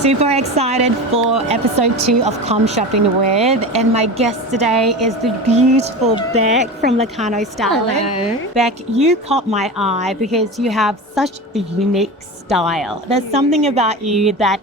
Super excited for episode 2 of Come Shopping With, and my guest today is the beautiful Beck from Latu Stylists. Hello. Beck, you caught my eye because you have such a unique style. There's something about you that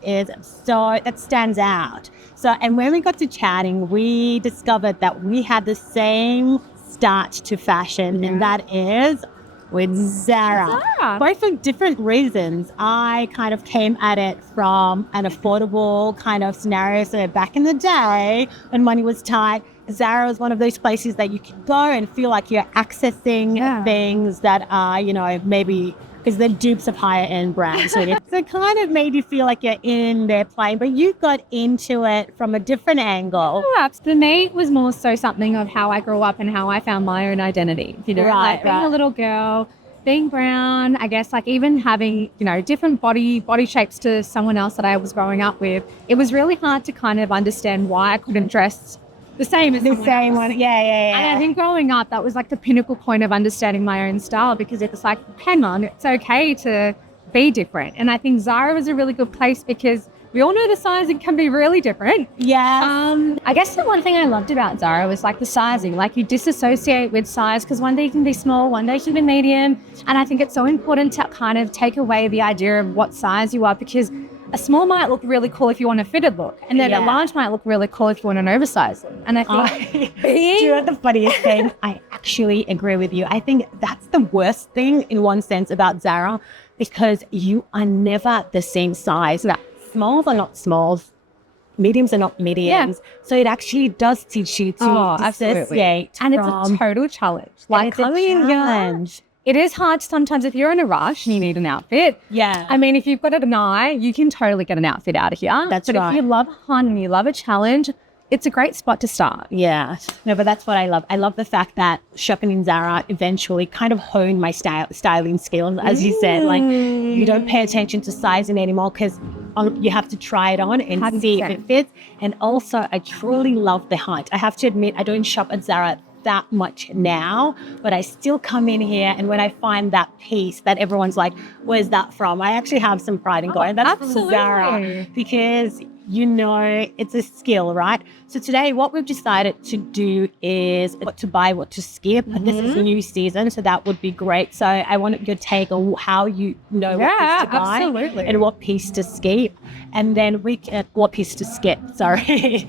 stands out. So, and when we got to chatting, we discovered that we had the same start to fashion, and that is with Zara. Both for different reasons. I kind of came at it from an affordable kind of scenario. So back in the day, when money was tight, Zara was one of those places that you could go and feel like you're accessing things that are, maybe because they're dupes of higher end brands. So it kind of made you feel like you're in their plane, but you got into it from a different angle. For me, it was more so something of how I grew up and how I found my own identity. Being a little girl, being brown, I guess, like even having, different body shapes to someone else that I was growing up with. It was really hard to kind of understand why I couldn't dress the same as someone else. Yeah. And I think growing up, that was like the pinnacle point of understanding my own style, because it's like, hang on, it's okay to be different. And I think Zara was a really good place because we all know the sizing can be really different. Yeah. I guess the one thing I loved about Zara was like the sizing. Like you disassociate with size because one day you can be small, one day you can be medium. And I think it's so important to kind of take away the idea of what size you are, because a small might look really cool if you want a fitted look, and then a large might look really cool if you want an oversized look. And I think do you know the funniest thing? I actually agree with you. I think that's the worst thing in one sense about Zara, because you are never the same size. Smalls are not smalls, mediums are not mediums. So it actually does teach you to associate. And it's a total challenge. Like coming in challenge. It is hard sometimes if you're in a rush and you need an outfit. Yeah. I mean, if you've got an eye, you can totally get an outfit out of here. But if you love a hunt and you love a challenge, it's a great spot to start. Yeah. No, but that's what I love. I love the fact that shopping in Zara eventually kind of honed my styling skills, as you said. Like, you don't pay attention to sizing anymore because you have to try it on and 100%. see if it fits. And also, I truly love the hunt. I have to admit, I don't shop at Zara that much now, but I still come in here, and when I find that piece that everyone's like, where's that from? I actually have some pride in going, that's from Zara, because it's a skill, right? So today what we've decided to do is what to buy, what to skip. This is a new season, so that would be great. So I wanted your take on how you know what piece to buy and what piece to skip. And then what piece to skip, sorry.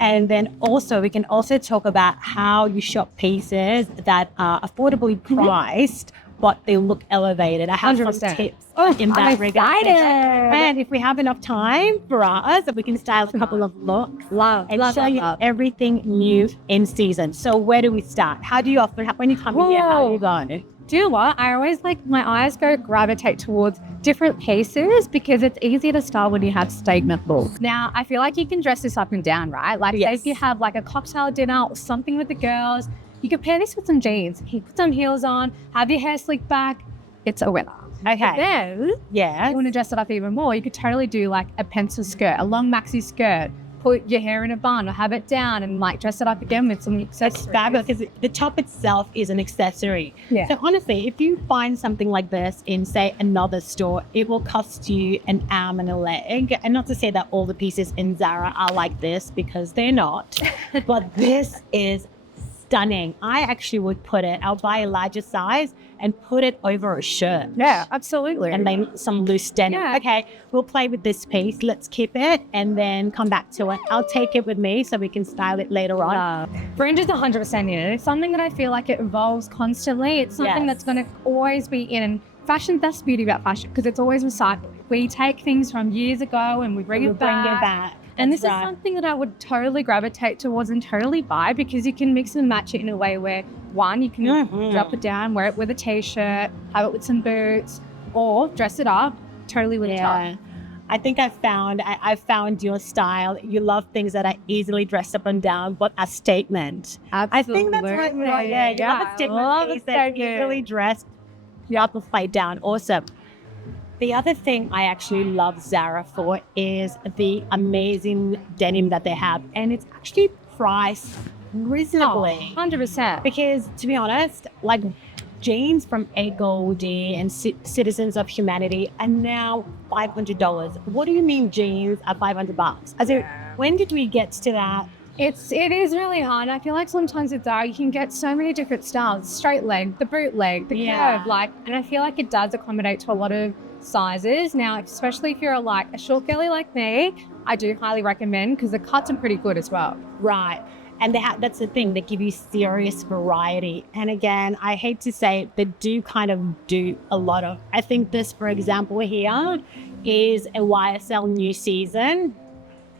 And then also we can also talk about how you shop pieces that are affordably priced, but they look elevated. I have 100%. some tips in that regard. And if we have enough time for us, we can style a couple of looks and show you everything new in season. So where do we start? How do you often, when you come here, how do you go? Do you know what? I always my eyes gravitate towards different pieces because it's easier to style when you have statement looks. Now, I feel like you can dress this up and down, right? Like say if you have like a cocktail dinner or something with the girls, you could pair this with some jeans. You put some heels on, have your hair slicked back. It's a winner. Okay. But then, if you want to dress it up even more, you could totally do like a pencil skirt, a long maxi skirt, put your hair in a bun or have it down and like dress it up again with some accessories. It's fabulous because the top itself is an accessory. Yeah. So honestly, if you find something like this in, say, another store, it will cost you an arm and a leg. And not to say that all the pieces in Zara are like this, because they're not. But this is stunning. I actually would I'll buy a larger size and put it over a shirt. Yeah, absolutely. And then some loose denim. Yeah. Okay, we'll play with this piece. Let's keep it and then come back to it. I'll take it with me so we can style it later on. Fringe is 100% new. It's something that I feel like it evolves constantly. It's something that's going to always be in. And fashion, that's the beauty about fashion, because it's always recycled. We take things from years ago and we bring it back. And this is something that I would totally gravitate towards and totally buy, because you can mix and match it in a way where, one, you can drop it down, wear it with a t-shirt, have it with some boots, or dress it up totally with a top. I think I found your style. You love things that are easily dressed up and down, but a statement. Absolutely. I think that's right. You love a statement piece that's easily dressed, you up and play down. Awesome. The other thing I actually love Zara for is the amazing denim that they have. And it's actually priced reasonably. 100%. Because to be honest, like jeans from A Goldie and Citizens of Humanity are now $500. What do you mean jeans are $500? As in, when did we get to that? It is really hard. I feel like sometimes with Zara, you can get so many different styles: straight leg, the boot leg, the curve, and I feel like it does accommodate to a lot of sizes. Now, especially if you're a short girly like me, I do highly recommend because the cuts are pretty good as well. Right. And that's the thing, they give you serious variety. And again, I hate to say it, they do a lot of, I think this, for example, here is a YSL new season.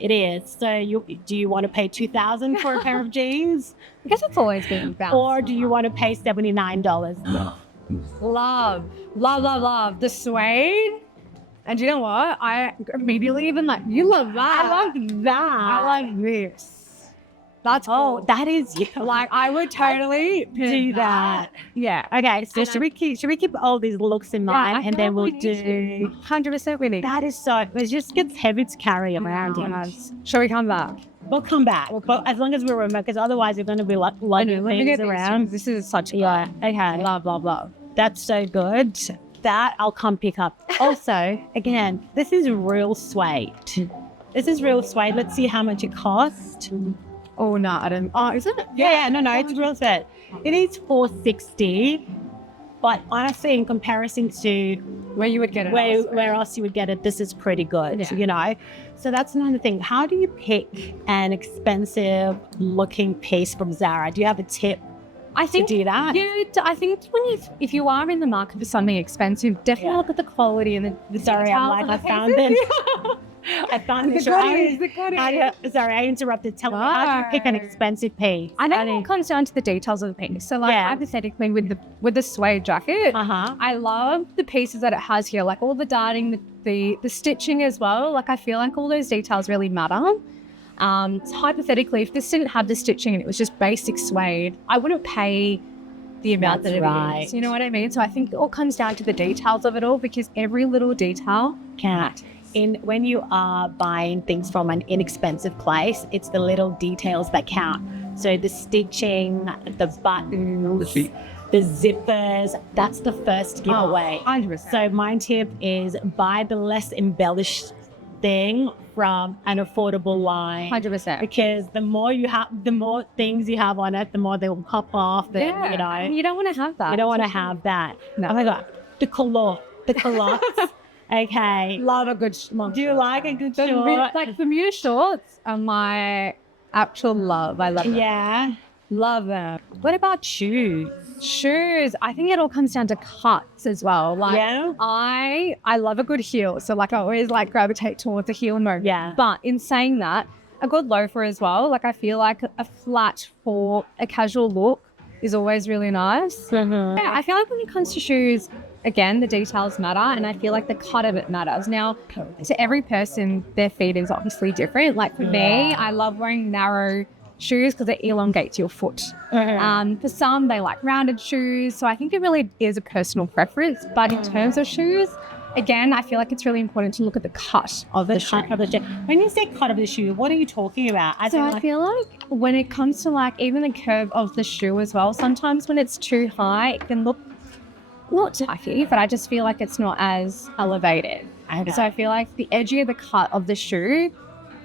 It is. So do you want to pay $2,000 for a pair of jeans? I guess it's always been balanced. Or do you want to pay $79? Love the suede. And you know what? I immediately even you love that. I love that. I like this. That's cool. That is you. I would totally do that. Yeah. Okay. So should we keep all these looks in mind, and then we'll do 100% we need. That is so. It just gets heavy to carry around. Shall we come back? We'll come back, but as long as we're remote, because otherwise we're going to be lugging things around. This is such a okay. Love. That's so good. That I'll come pick up. Also, again, this is real suede. Let's see how much it cost. Oh no, I don't. Oh, is it? Yeah, no, it's real suede. It is $460, but honestly, in comparison to where you would get it, where else you would get it, this is pretty good. You know. So that's another thing. How do you pick an expensive looking piece from Zara? Do you have a tip? I think to do that. Yeah, I think if you are in the market for something expensive, definitely look at the quality and the Sorry, I found it. I found it. Sorry, I interrupted. Tell me, how do you pick an expensive piece? I think it comes down to the details of the piece. So, hypothetically, with the suede jacket, I love the pieces that it has here, like all the darting, the stitching as well. Like I feel like all those details really matter. So hypothetically, if this didn't have the stitching and it was just basic suede, I wouldn't pay the amount that it is. You know what I mean? So I think it all comes down to the details of it all, because every little detail counts. When you are buying things from an inexpensive place, it's the little details that count. So the stitching, the buttons, the zippers, that's the first giveaway. 100%. So my tip is buy the less embellished thing from an affordable line. 100%. Because the more things you have on it, the more they will pop off. You don't want to have that. You don't want to have that. No. Oh my God. The culottes. Okay. Love a good short. Do you like a good short? Like Bermuda shorts are my actual love. I love them. Yeah. Love them. What about shoes? Shoes, I think it all comes down to cuts as well. I love a good heel. So I always gravitate towards a heel mode. Yeah. But in saying that, a good loafer as well. I feel like a flat for a casual look is always really nice. Mm-hmm. Yeah, I feel like when it comes to shoes, again, the details matter, and I feel like the cut of it matters. Now, to every person, their feet is obviously different. Like for me, I love wearing narrow shoes because it elongates your foot. Mm-hmm. For some, they like rounded shoes. So I think it really is a personal preference. But in terms of shoes, again, I feel like it's really important to look at the cut of the shoe. When you say cut of the shoe, what are you talking about? I feel like when it comes to even the curve of the shoe as well, sometimes when it's too high, it can look not tacky, but I just feel like it's not as elevated. Okay. So I feel like the edgier the cut of the shoe,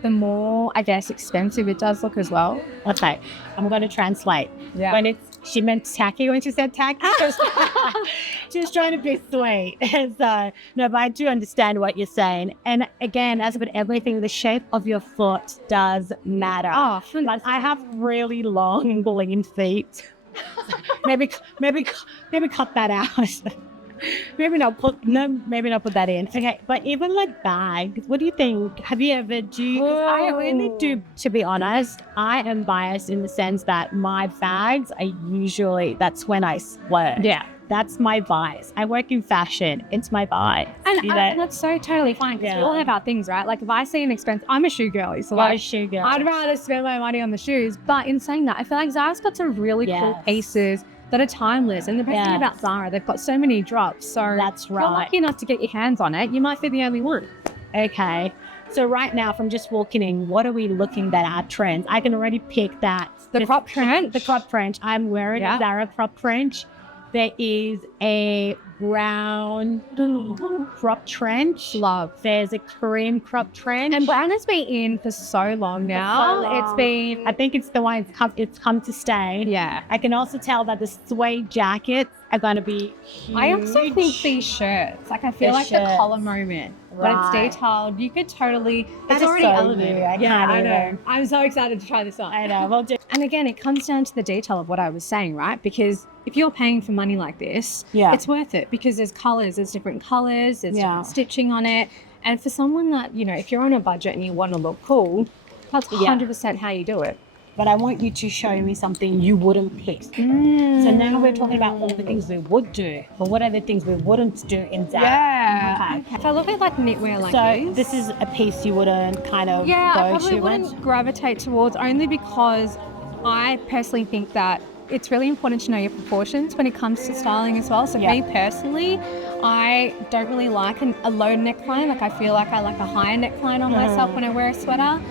the more, I guess, expensive it does look as well. Okay, I'm going to translate. Yeah. She meant tacky when she said tacky. She was trying to be sweet. So, no, but I do understand what you're saying. And again, as with everything, the shape of your foot does matter. Oh, I have really long, lean feet. maybe cut that out. Maybe not put that in. Okay, but even bags, what do you think? Have you ever I really do, to be honest, I am biased in the sense that my bags are usually, that's when I splurge. Yeah. That's my bias. I work in fashion. It's my bias. And that's so totally fine, because we all have our things, right? Like if I see an expense, I'm a shoe girly. So a shoe girl. I'd rather spend my money on the shoes. But in saying that, I feel like Zara's got some really cool pieces that are timeless. And the best thing about Zara, they've got so many drops. So that's right. If you're lucky enough to get your hands on it, you might be the only one. Okay. So right now, from just walking in, what are we looking at our trends? I can already pick that. The crop trench. The crop trench. I'm wearing a Zara crop trench. There is a brown crop trench. Love. There's a cream crop trench. And brown has been in for so long now. It's been... I think it's the one it's come to stay. Yeah. I can also tell that the suede jackets are going to be huge. I also think these shirts, like I feel like the collar moment, but it's detailed. You could totally... It's already elevated. I know. I'm so excited to try this on. I know. Well, and again, it comes down to the detail of what I was saying, right? Because if you're paying for money like this, it's worth it because there's colours, there's different different stitching on it. And for someone that, you know, if you're on a budget and you want to look cool, that's 100% how you do it. But I want you to show me something you wouldn't pick. So now we're talking about all the things we would do, but what are the things we wouldn't do in Zara? Yeah. Okay. If I look at like knitwear like this is a piece you wouldn't kind of I go probably to. wouldn't gravitate towards, only because I personally think that it's really important to know your proportions when it comes to styling as well. So me personally, I don't really like a low neckline. Like I feel like I like a higher neckline on myself when I wear a sweater.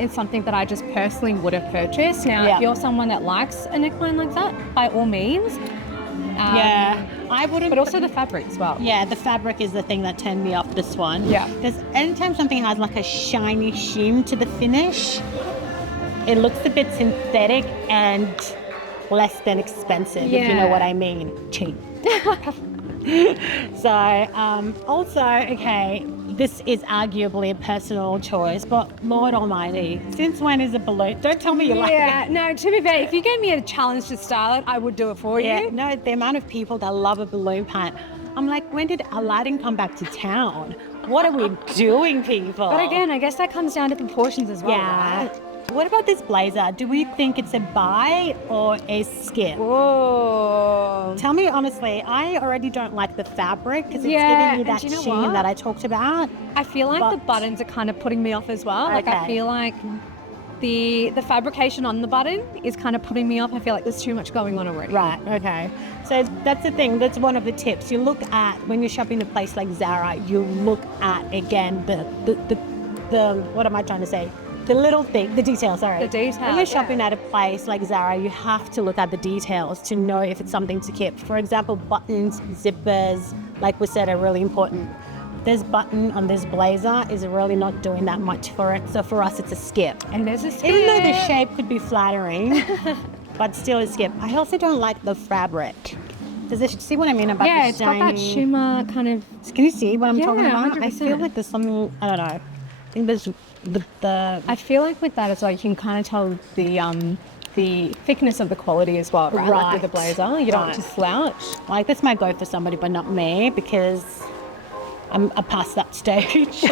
It's something that I just personally wouldn't purchase. Now, if you're someone that likes a neckline like that, by all means. I wouldn't. But also the fabric as well. Yeah, the fabric is the thing that turned me off this one. Yeah. Because anytime something has like a shiny sheen to the finish, it looks a bit synthetic and less than expensive, if you know what I mean. Cheap. So, also, okay, this is arguably a personal choice, but Lord Almighty, since when is a balloon? Don't tell me you like it. Yeah, no, to be fair, if you gave me a challenge to style it, I would do it for you. No, the amount of people that love a balloon pant. I'm like, when did Aladdin come back to town? What are we doing, people? But again, I guess that comes down to proportions as well. Yeah. Right? What about this blazer? Do we think it's a buy or a skip? Whoa. Tell me honestly, I already don't like the fabric because it's Yeah, giving me that and do you know sheen what? that I talked about. I feel like the buttons are kind of putting me off as well. Like I feel like the fabrication on the button is kind of putting me off. I feel like there's too much going on already. Right, okay. So that's the thing. That's one of the tips. You look at, when you're shopping a place like Zara, you look at, again, the what am I trying to say? The little thing, the details, sorry. The details, When you're shopping at a place like Zara, you have to look at the details to know if it's something to keep. For example, buttons, zippers, like we said, are really important. This button on this blazer is really not doing that much for it. So for us, it's a skip. And there's a skip. Even though the shape could be flattering, but still a skip. I also don't like the fabric. Does it see what I mean about the it's got that shimmer kind of... Can you see what I'm talking about? 100%. I feel like there's something, I don't know. I think there's the I feel like with that as well, you can kind of tell the thickness of the quality as well, right? Like with the blazer, you don't want to slouch. Like this might go for somebody, but not me because I'm past that stage.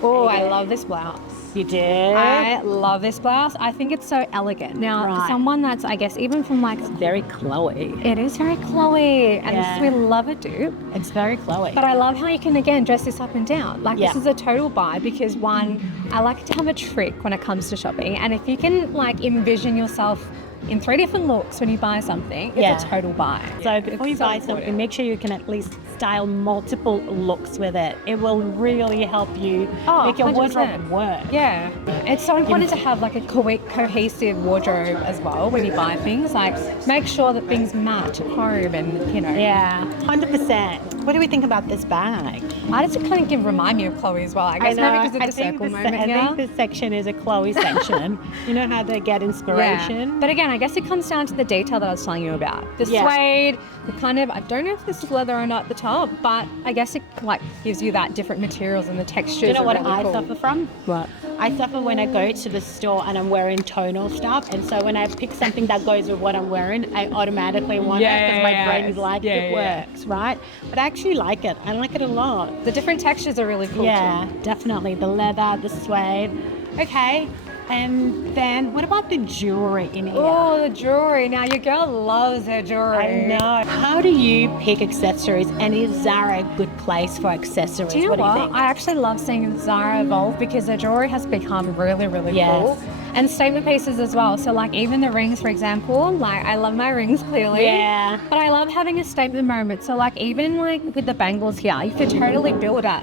Oh, I love this blouse. You do? I love this blouse. I think it's so elegant. Now, for someone that's, I guess, even from like... It's very Chloe. It is very Chloe. And we love it, dude. It's very Chloe. But I love how you can, again, dress this up and down. Like, this is a total buy because, one, I like to have a trick when it comes to shopping. And if you can, like, envision yourself in 3 different looks when you buy something, it's a total buy. So before you buy something, make sure you can at least style multiple looks with it. It will really help you make your 100%. wardrobe work. Yeah. It's so important to have like a cohesive wardrobe as well when you buy things. Like make sure that things match at home and, you know. Yeah, 100%. What do we think about this bag? I just kind of remind me of Chloe as well. I guess maybe because of the circle moment. I think this section is a Chloe section. You know how they get inspiration? Yeah. But again, I guess it comes down to the detail that I was telling you about. The suede, the kind of, I don't know if this is leather or not at the top, but I guess it like gives you that different materials and the textures. Do you know what really I cool. suffer from? What? I suffer when I go to the store and I'm wearing tonal stuff, and so when I pick something that goes with what I'm wearing, I automatically want it because my brain is like, it works, right? But I actually like it. I like it a lot. The different textures are really cool Yeah, too. definitely. The leather, the suede. Okay. And then what about the jewelry in here? Oh, the jewelry. Now, your girl loves her jewelry. I know. How do you pick accessories, and is Zara a good place for accessories? Do you know what? what? Do you think? I actually love seeing Zara evolve because their jewelry has become really, really cool. And statement pieces as well. So like even the rings, for example, like I love my rings clearly. Yeah. But I love having a statement moment. So like even like with the bangles here, you could totally build that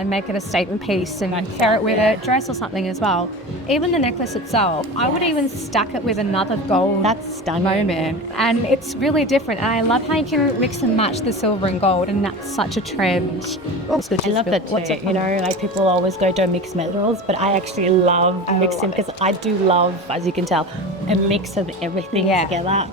and make it a statement piece and pair it with a dress or something as well. Even the necklace itself, I would even stack it with another gold. That's stunning. Moment. And it's really different. And I love how you can mix and match the silver and gold, and that's such a trend. I love that too. You know, like people always go to mixed metals, but I actually love mixing because I do love, as you can tell, a mix of everything together.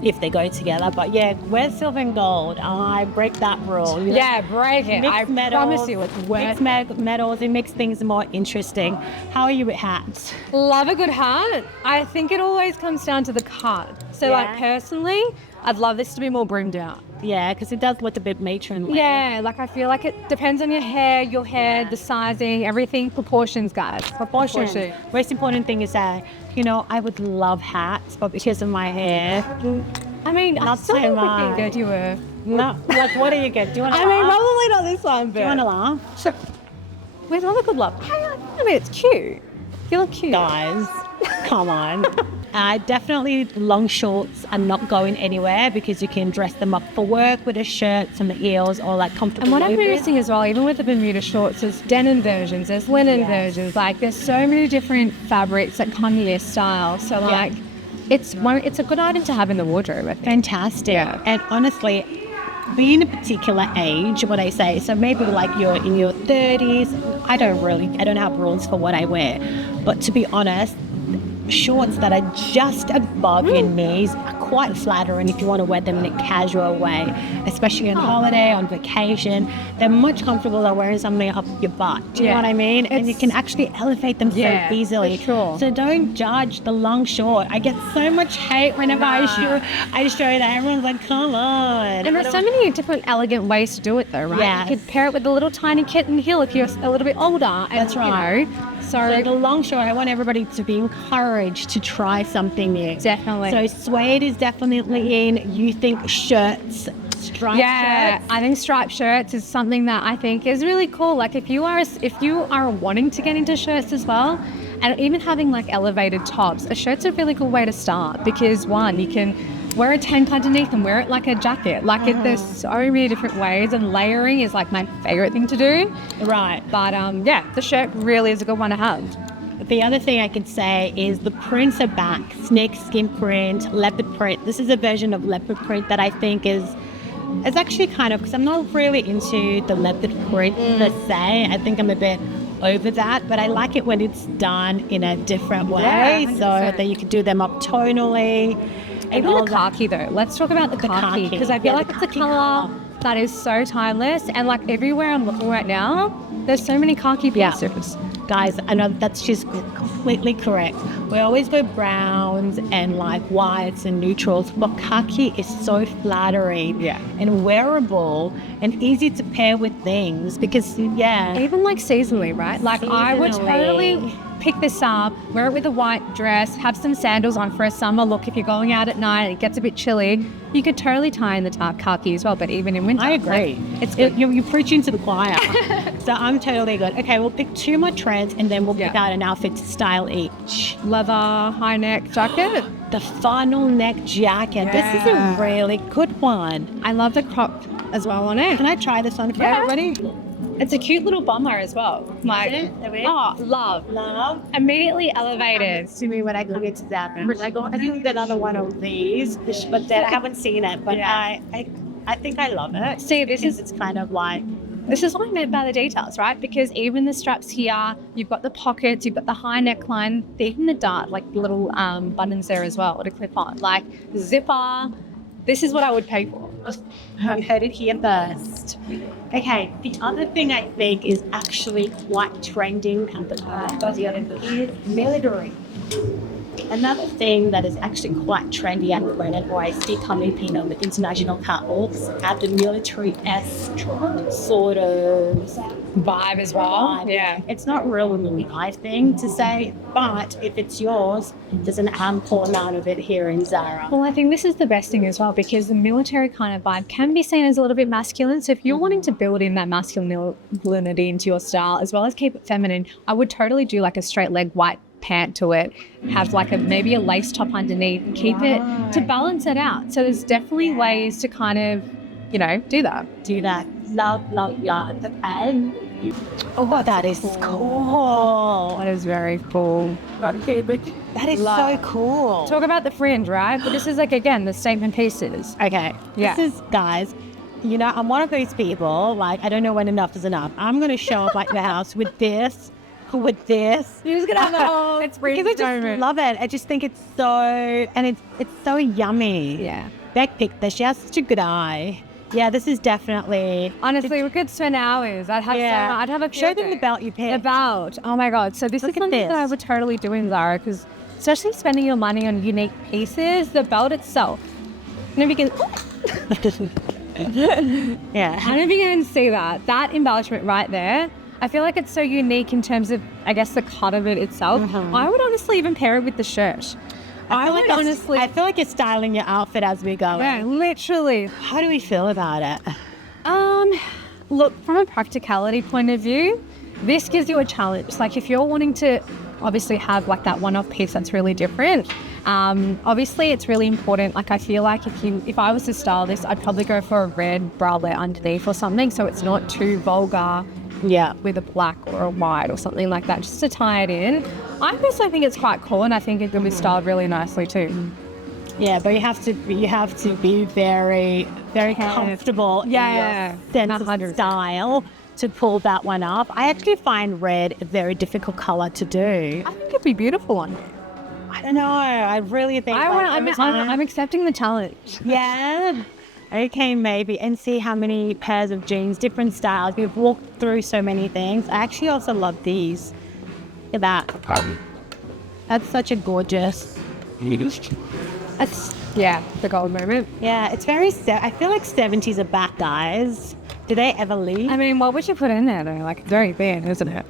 If they go together, but yeah, wear silver and gold. I break that rule. You know? Yeah, break it. I promise you, it's worth metals. It makes things more interesting. How are you with hats? Love a good hat. I think it always comes down to the cut. So like personally, I'd love this to be more broomed out. Yeah, because it does look a bit matronly. Yeah, like I feel like it depends on your hair, the sizing, everything, proportions, guys. Proportions. Most important thing is that, you know, I would love hats, but because of my hair, I mean, not so so much. Good you were. No, like what are you good? Do you want to I mean, probably not this one, but do you want to laugh? Sure. Where's all the good love? I mean, it's cute. You look cute. Guys, come on. Definitely long shorts are not going anywhere because you can dress them up for work with the shirts and the heels or like comfortable. And what I'm noticing as well, even with the Bermuda shorts, there's denim versions, there's linen versions. Like there's so many different fabrics that come to your style. So like it's a good item to have in the wardrobe. I think. Fantastic. Yeah. And honestly, being a particular age, what I say, so maybe like you're in your 30s, I don't have rules for what I wear. But to be honest, shorts that are just above your knees are quite flattering if you want to wear them in a casual way, especially on holiday, on vacation. They're much comfortable than wearing something up your butt. Do you know what I mean? And you can actually elevate them so easily. Sure. So don't judge the long short. I get so much hate whenever I show that. Everyone's like, come on. And there's so many different elegant ways to do it though, right? Yes. You could pair it with a little tiny kitten heel if you're a little bit older. And, that's right. You know, so the long short, I want everybody to be encouraged to try something new. Definitely. So suede is definitely in. You think shirts, striped shirts? I think striped shirts is something that I think is really cool. Like if you are wanting to get into shirts as well, and even having like elevated tops, a shirt's a really good way to start because one, you can wear a tank underneath and wear it like a jacket. Like there's so many different ways, and layering is like my favorite thing to do. Right. But the shirt really is a good one to have. The other thing I could say is the prints are back. Snake skin print, leopard print. This is a version of leopard print that I think is actually kind of, because I'm not really into the leopard print per se. I think I'm a bit over that, but I like it when it's done in a different way, so that you can do them up tonally. Even the khaki though. Let's talk about the khaki because I feel like it's a color that is so timeless, and like everywhere I'm looking right now, there's so many khaki pieces. Guys, I know that's just completely correct. We always go browns and like whites and neutrals, but khaki is so flattering and wearable and easy to pair with things because, even like seasonally, right? Like I would totally pick this up, wear it with a white dress, have some sandals on for a summer look. If you're going out at night, it gets a bit chilly, you could totally tie in the khaki as well, but even in winter. I agree. Like, it's good. You're preaching to the choir. So I'm totally good. Okay, we'll pick 2 more trends and then we'll pick out an outfit to style each. Leather, high neck jacket. The funnel neck jacket. This is a really good one. I love the crop as well on it. Can I try this on for everybody? It's a cute little bomber as well. Like, love. Immediately elevated. To me when I go into that. I think another one of these, but then I haven't seen it. But I think I love it. See, it's kind of like. This is what I meant by the details, right? Because even the straps here, you've got the pockets, you've got the high neckline, even the dart, like little buttons there as well to clip on. Like zipper. This is what I would pay for. You heard it here first. Okay, the other thing I think is actually quite trending is military. Another thing that is actually quite trendy at the moment, or I see coming on the international catwalks, at the military-esque sort of vibe as well. Yeah. It's not really my thing to say, but if it's yours, there's an ample amount of it here in Zara. Well, I think this is the best thing as well because the military kind of vibe can be seen as a little bit masculine. So if you're wanting to build in that masculinity into your style as well as keep it feminine, I would totally do like a straight leg white pant to it, have like maybe a lace top underneath, keep it to balance it out. So there's definitely ways to kind of, do that. Love. And that is cool. That is very cool. That is so cool. Talk about the fringe, right? But this is like, again, the statement pieces. Okay. Yeah. This is, guys, I'm one of those people, like, I don't know when enough is enough. I'm going to show up like the house with this. You're just going to have the whole... It's because I just love it. I just think it's so... And it's so yummy. Yeah. Beck picked this. She has such a good eye. Yeah, this is definitely... Honestly, we could spend hours. I'd have a... Show them the belt you picked. The belt. Oh my God. So this is something that I would totally do in Zara, because especially spending your money on unique pieces, the belt itself. And if you can... Yeah. And if you can see that embellishment right there, I feel like it's so unique in terms of, I guess, the cut of it itself. Mm-hmm. I would honestly even pair it with the shirt. I feel like you're styling your outfit as we go. Yeah, literally. How do we feel about it? Look, from a practicality point of view, this gives you a challenge. Like if you're wanting to obviously have like that one-off piece that's really different, obviously it's really important. Like I feel like if I was to style this, I'd probably go for a red bralette underneath or something, so it's not too vulgar. Yeah, with a black or a white or something like that, just to tie it in. I personally think it's quite cool, and I think it can be styled really nicely too. Yeah, but you have to be very, very comfortable in your sense of style to pull that one off. I actually find red a very difficult color to do. I think it'd be beautiful on you. I don't know. I really think I'm accepting the challenge. Yeah. Okay, maybe, and see how many pairs of jeans, different styles. We've walked through so many things. I actually also love these. Look at that. That's such a gorgeous. That's the gold moment. Yeah, it's very. I feel like 70s are back, guys. Do they ever leave? I mean, what would you put in there though? Like very thin, isn't it?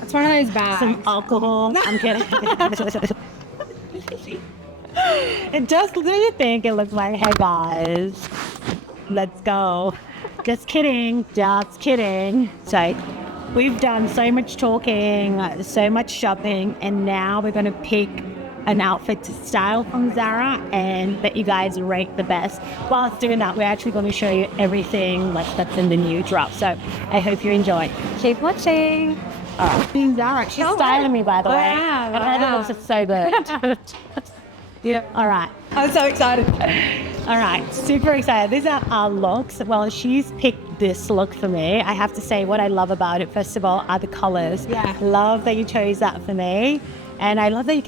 It's one of those bags. Some alcohol. I'm kidding. It does. Do you think it looks like, hey guys, let's go? Just kidding. So we've done so much talking, so much shopping, and now we're going to pick an outfit to style from Zara and let you guys rate the best. Whilst doing that, we're actually going to show you everything that's in the new drop. So I hope you enjoy. Keep watching. All right. Zara, she's styling me, by the way. Wow. And her looks are so good. Yeah. All right. I'm so excited. All right. Super excited. These are our looks. Well, she's picked this look for me. I have to say what I love about it, first of all, are the colors. Yeah. Love that you chose that for me. And I love that you're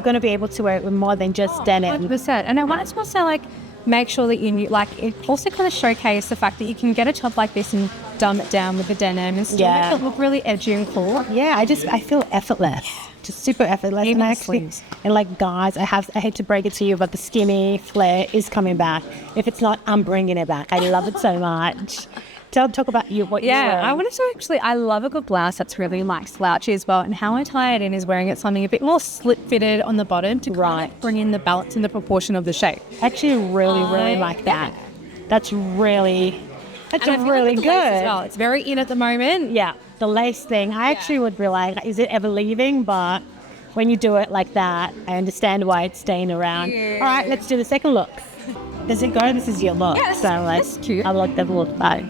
going to be able to wear it with more than just denim. 100%. And I want to also make sure that it also kind of showcase the fact that you can get a top like this and dumb it down with the denim and still make it look really edgy and cool. Yeah, I feel effortless. Just super effortless. Even and like guys, I hate to break it to you, but the skinny flare is coming back. If it's not, I'm bringing it back. I love it so much. Talk about what you're wearing. I wanted to I love a good blouse that's really slouchy as well, and how I tie it in is wearing it something a bit more slip fitted on the bottom to kind of bring in the balance and the proportion of the shape. Actually, really like that. That's really good. As well. It's very in at the moment. Yeah, the lace thing. I actually would be like, is it ever leaving? But when you do it like that, I understand why it's staying around. Yeah. All right, let's do the second look. Does it go? This is your look. Yes, so that's cute. I like that look. Bye.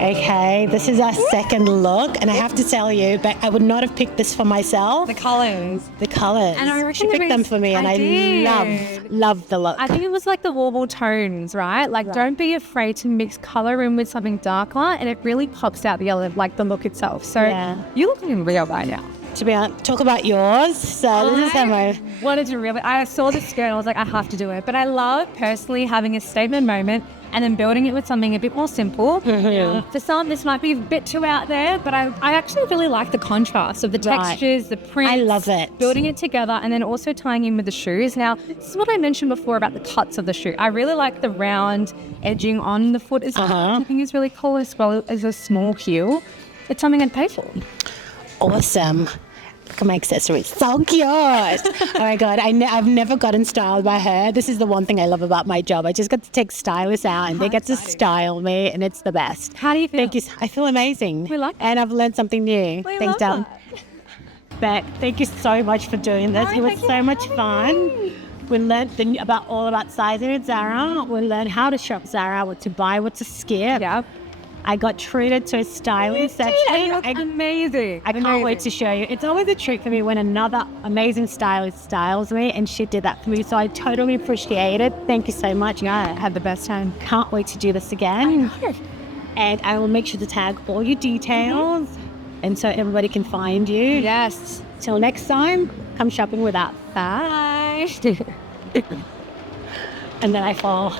Okay, this is our second look, and I have to tell you, but I would not have picked this for myself. The colours. And I reckon she picked them for me, and I love the look. I think it was like the warble tones, right? Don't be afraid to mix colour in with something darker, and it really pops out the other, the look itself. So you look real right now. To be honest, talk about yours. So this is how I saw the skirt and I was like, I have to do it. But I love personally having a statement moment and then building it with something a bit more simple. Mm-hmm. For some, this might be a bit too out there, but I actually really like the contrast of the textures, the prints. I love it. Building it together and then also tying in with the shoes. Now, this is what I mentioned before about the cuts of the shoe. I really like the round edging on the foot as well. I think it's really cool, as well as a small heel. It's something I'd pay for. Awesome. Look at my accessories. So cute. Oh my God. I've never gotten styled by her. This is the one thing I love about my job. I just got to take stylists out and they get to style me, and it's the best. How do you feel? Thank you. I feel amazing. We like it. And I've learned something new. We Thanks, love Dylan. Beck, thank you so much for doing this. It was so much fun. We learned all about sizing at Zara. We learned how to shop Zara, what to buy, what to skip. Yeah. I got treated to a styling section. And you look amazing. I can't wait to show you. It's always a treat for me when another amazing stylist styles me, and she did that for me. So I totally appreciate it. Thank you so much. Yeah, I had the best time. Can't wait to do this again. And I will make sure to tag all your details, and so everybody can find you. Yes. Till next time, come shopping with us. Bye. And then I fall.